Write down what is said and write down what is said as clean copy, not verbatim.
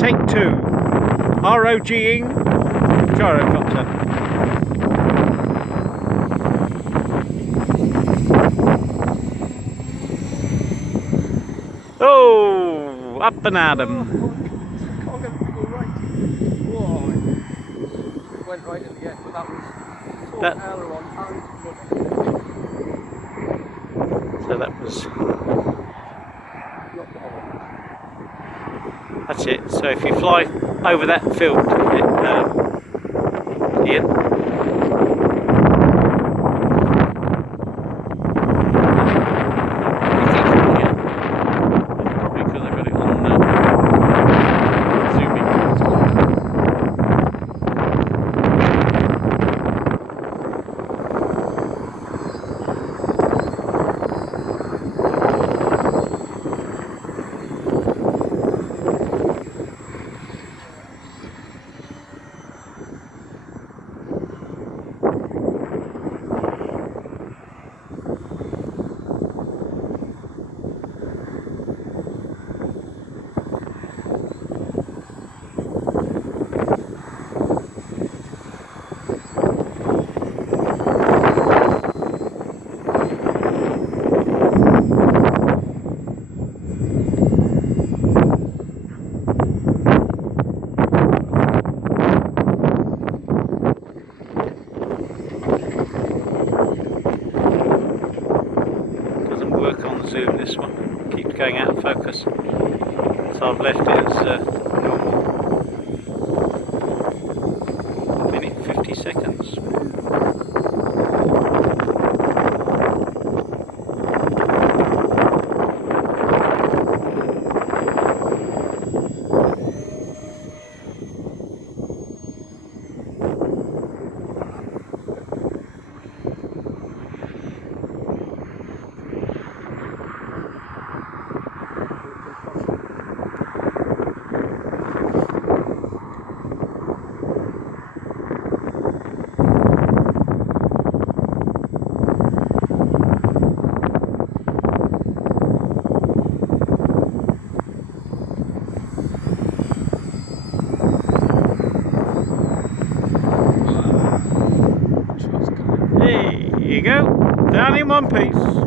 Take 2. ROG-ing gyrocopter. Oh, up and at 'em. Can't get it to go right. Whoa. It went right at the end, but that was That- aileron and So that's it. So if you fly over that field, Ian, probably because I got it on zooming. Work on zoom, this one keeps going out of focus, so I've left it as normal. 1 minute 50 seconds. There you go, down in one piece.